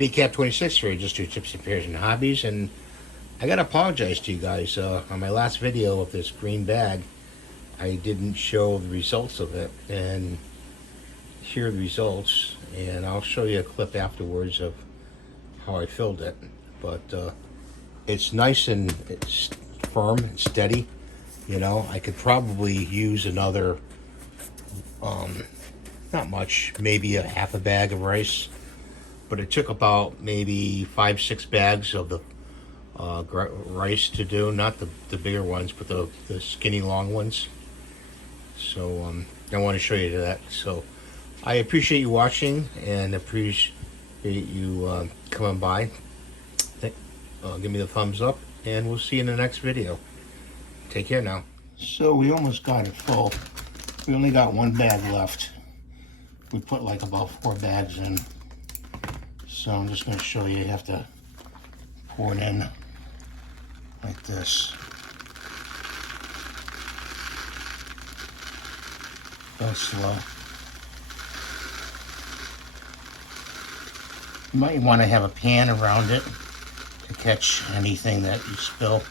BCAP26 for just two tips, repairs, and hobbies. And I gotta apologize to you guys. On my last video of this green bag, I didn't show the results of it, and here are the results. And I'll show you a clip afterwards of how I filled it. But it's nice and it's firm and steady. You know, I could probably use another, not much, maybe a half a bag of rice. But it took about maybe 5-6 bags of the rice to do, not the bigger ones, but the skinny long ones. So I want to show you that. So I appreciate you watching and appreciate you coming by. Give me the thumbs up, and we'll see you in the next video. Take care now. So we almost got it full. We only got one bag left. We put like about 4 bags in. So I'm just going to show you. You have to pour it in like this. Go slow. You might want to have a pan around it to catch anything that you spill.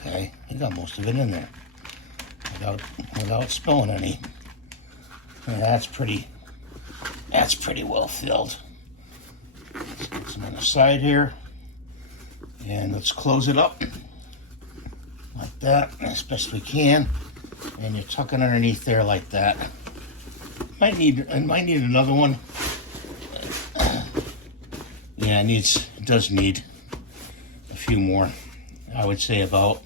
Okay, I got most of it in there without spilling any. And that's pretty well filled. Let's get some on the side here, and let's close it up like that as best we can. And you tuck it underneath there like that. Might need another one. Yeah, it does need a few more. I would say about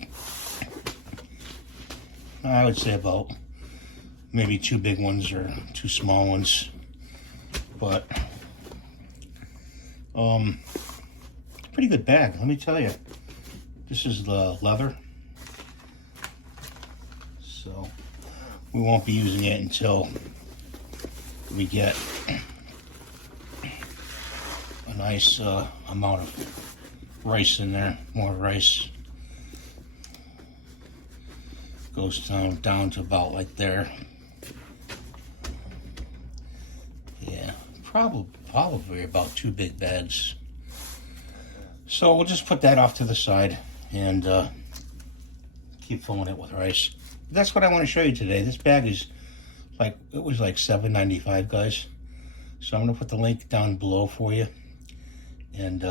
maybe 2 big ones or 2 small ones. But pretty good bag, let me tell you. This is the leather, so we won't be using it until we get a nice amount of rice in there. More rice. Goes down to about like there. Yeah, probably about 2 big bags. So we'll just put that off to the side and keep filling it with rice. That's what I want to show you today. This bag is it was like $7.95, guys. So I'm gonna put the link down below for you. And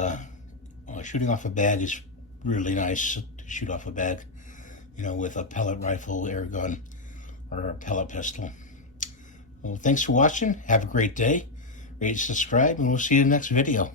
shooting off a bag is really nice to shoot off a bag, you know, with a pellet rifle, air gun, or a pellet pistol. Well, thanks for watching. Have a great day. Rate, subscribe, and we'll see you in the next video.